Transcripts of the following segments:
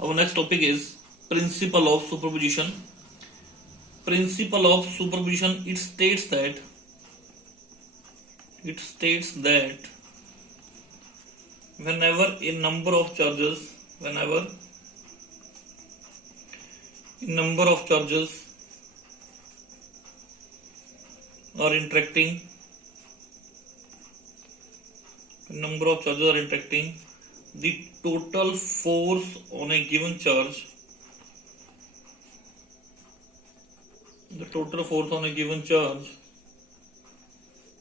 Our next topic is principle of superposition. Principle of superposition, it states that whenever a number of charges are interacting the total force on a given charge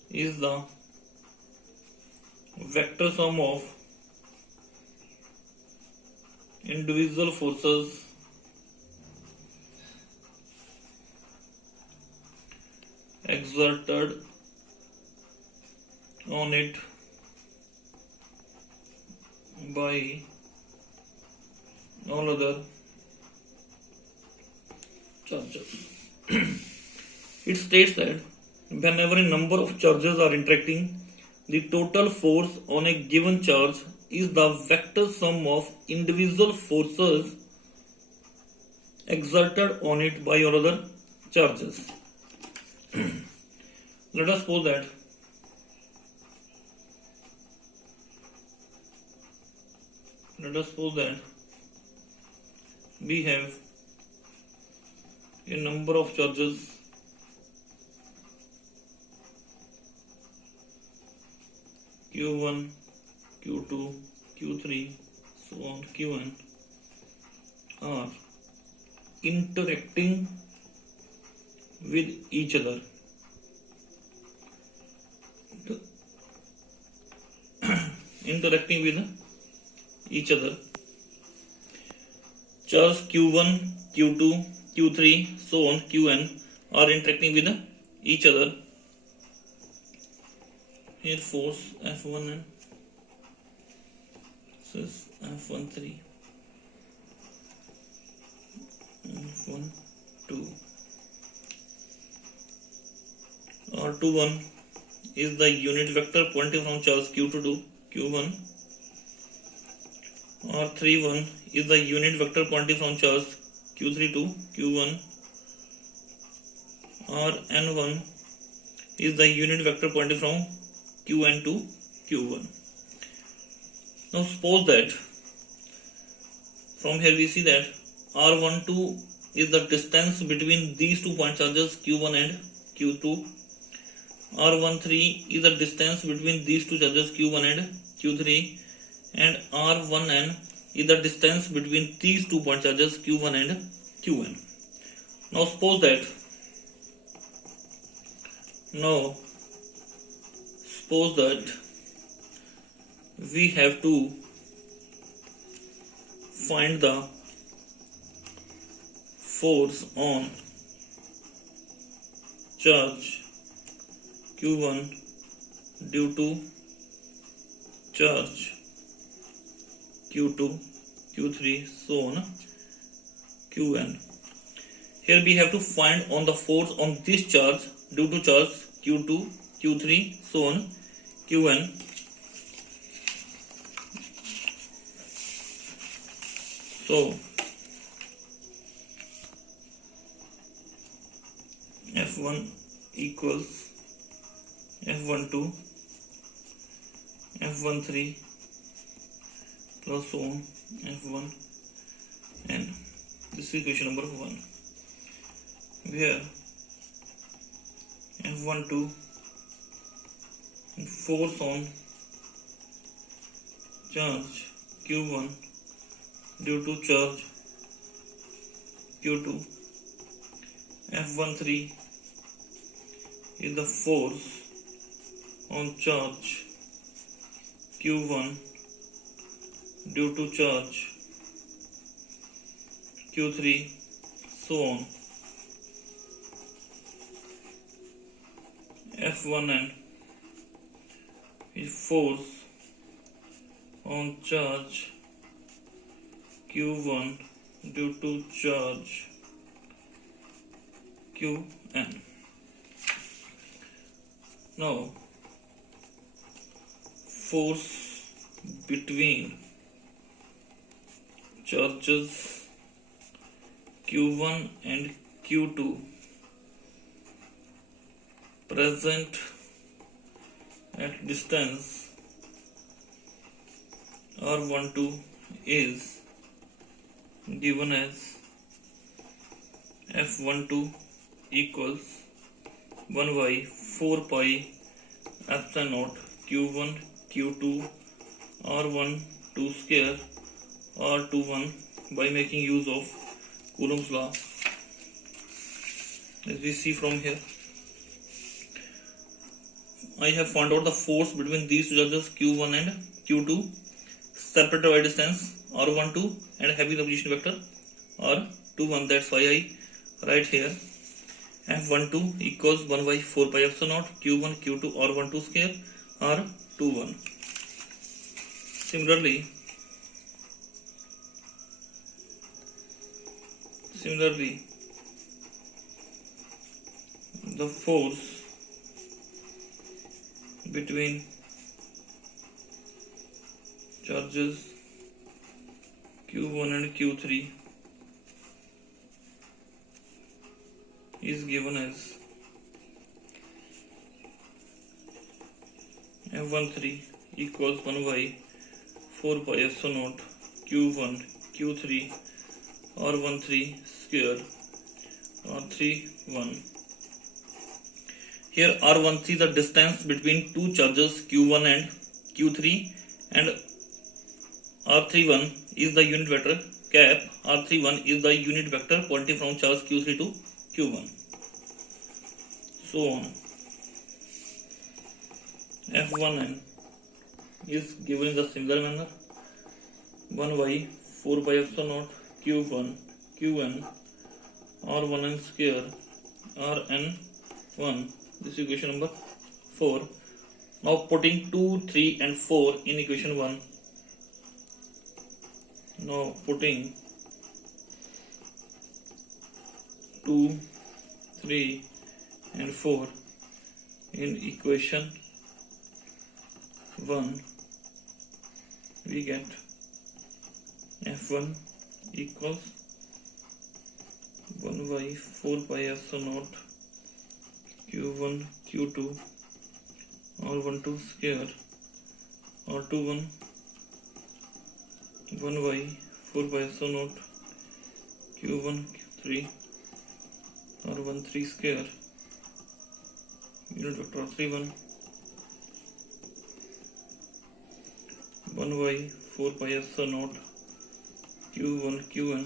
is the vector sum of individual forces exerted on it by all other charges. It states that whenever a number of charges are interacting, the total force on a given charge is the vector sum of individual forces exerted on it by all other charges. Let us suppose that we have a number of charges Q1, Q2, Q3, so on Qn are interacting with each other. Charges Q1, Q2, Q3, so on Qn are interacting with each other. Here force F1 and this is F13, F12. R21 is the unit vector pointing from charge Q2 to Q1. R31 is the unit vector pointing from charge Q3 to Q1. Rn1 is the unit vector pointing from Qn to Q1. Now suppose that from here we see that R12 is the distance between these two point charges Q1 and Q2. R13 is the distance between these two charges Q1 and Q3, and R1n is the distance between these two point charges Q1 and Qn. Now suppose that we have to find the force on charge Q1 due to charge Q2, Q3, so on Qn. Here we have to find on the force on this charge due to charge Q2, Q3, so on Qn. So F1 equals F12, F13 plus so on F1, and this is equation number 1, where F12 force on charge Q1 due to charge Q2, F13 is the force on charge Q1 due to charge Q3, so on F1n is force on charge Q1 due to charge Qn. Now force between charges Q1 and Q2 present at distance R12 is given as F12 equals 1 by 4 pi epsilon naught Q1 Q2 R12 square R21 by making use of Coulomb's law. As we see from here, I have found out the force between these two charges Q1 and Q2 separated by distance R12 and having the position vector R21. That's why I write here F12 equals 1 by 4 pi epsilon naught Q1 Q2 R12 square R21. Similarly, the force between charges Q1 and Q3 is given as F13 equals 1 by 4 pi epsilon naught Q1 Q3 R13 square R31. Here R13 is the distance between two charges Q1 and Q3 and R31 is the unit vector cap. R31 is the unit vector pointing from charge Q3 to Q1. So on. F1n is given in the similar manner 1 by 4 pi epsilon naught Q1 Qn R1n square Rn1. This is equation number 4. Now putting 2, 3 and 4 in equation 1. Now putting 2, 3 and 4 in equation 1, we get F1 equals 1 by 4 pi epsilon naught Q1 Q2 R12 square R21 1 by 4 by epsilon naught Q1 Q3 R13 square unit vector R31 1 by 4 pi epsilon naught Q1 Qn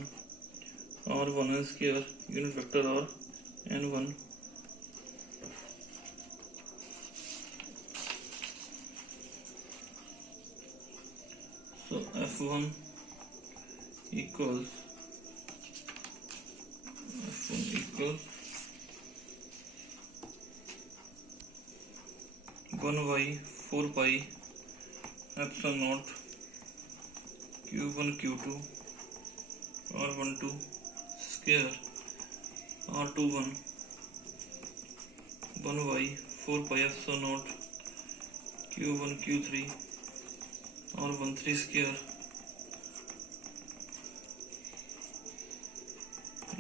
R1n square unit vector Rn1. So F1 equals 1 by 4 pi epsilon naught Q1 Q2 R12 square R21 1 by 4 pi epsilon naught Q1 Q3 R13 square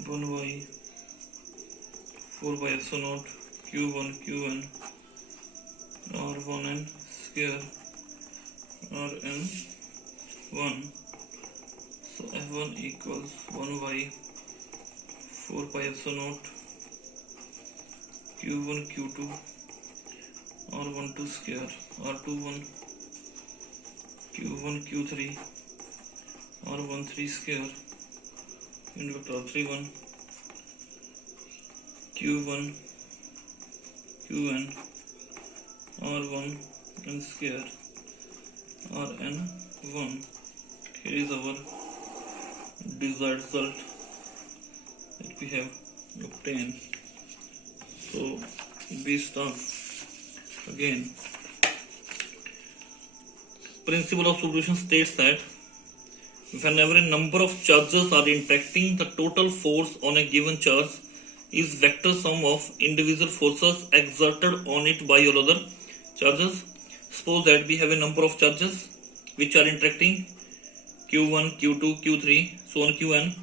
1 by 4 by epsilon naught Q1 Qn R1n square Rn1. So F1 equals 1 by 4 pi epsilon naught Q1 Q2 R12 square R21 Q1 Q3 R13 square unit vector R31 Q1 Qn R1n square Rn1. Here is our desired result that we have obtained. So we start again. Principle of substitution states that whenever a number of charges are interacting, the total force on a given charge is vector sum of individual forces exerted on it by all other charges. Suppose that we have a number of charges which are interacting q1, q2, q3, so on qn.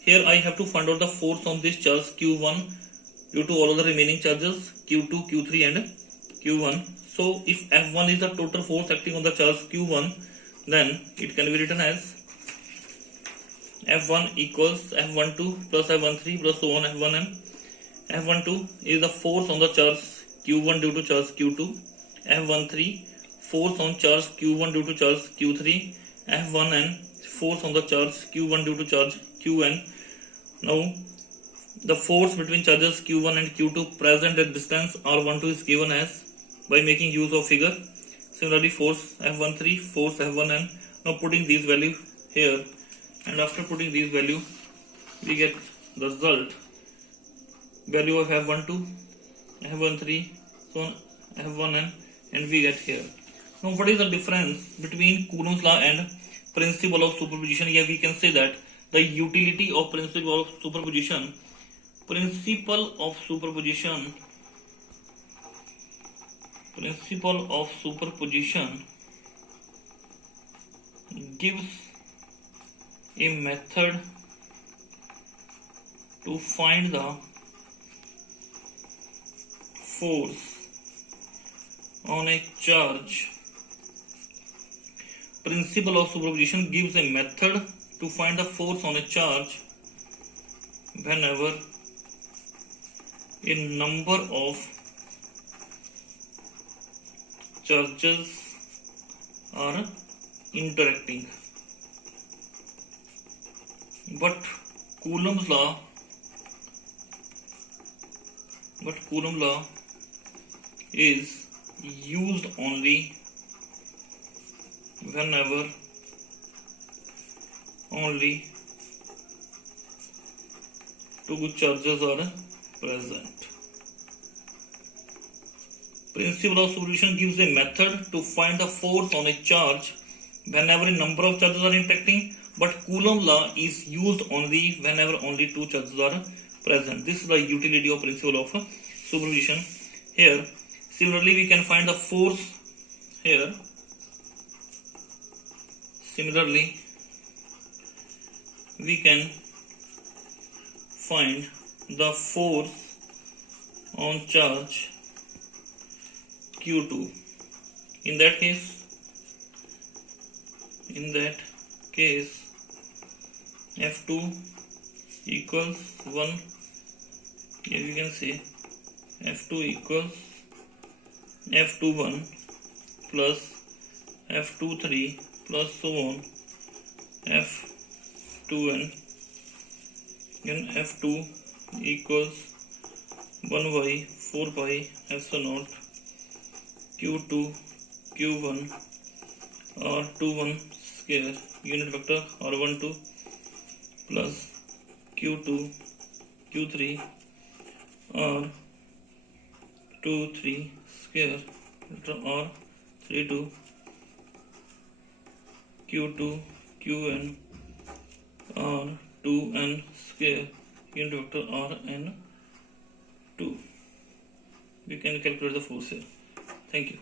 Here I have to find out the force on this charge q1 due to all of the remaining charges q2, q3 and q1. So if F1 is the total force acting on the charge q1, then it can be written as F1 equals F12 plus F13 plus so on F1n. F12 is the force on the charge q1 due to charge q2. F13 force on charge q1 due to charge q3. F1n force on the charge q1 due to charge qn. Now the force between charges q1 and q2 present at distance r12 is given as by making use of figure. Similarly, force F13, force F1n. Now putting these value here, and after putting these value, we get the result value of F12, F13, so on F1n, and we get here. Now what is the difference between Coulomb's law and principle of superposition? Here we can say that the utility of principle of superposition gives a method to find the force on a charge. Principle of superposition gives a method to find the force on a charge whenever a number of charges are interacting. But Coulomb's law is used only whenever only two charges are present. Principle of superposition gives a method to find the force on a charge whenever a number of charges are interacting, but Coulomb's law is used only whenever only two charges are present. This is the utility of principle of superposition. Here, similarly, we can find the force here. Similarly, we can find the force on charge q2. In that case F2 equals 1. Here we can say F2 equals F21 plus F23 plus so on F2n. Then F2 equals 1 by 4 pi epsilon naught q2 q1 r21 square unit vector r12 plus q2 q3 r23 square r32 q2 qn r2n square unit vector rn2. We can calculate the force here. Thank you.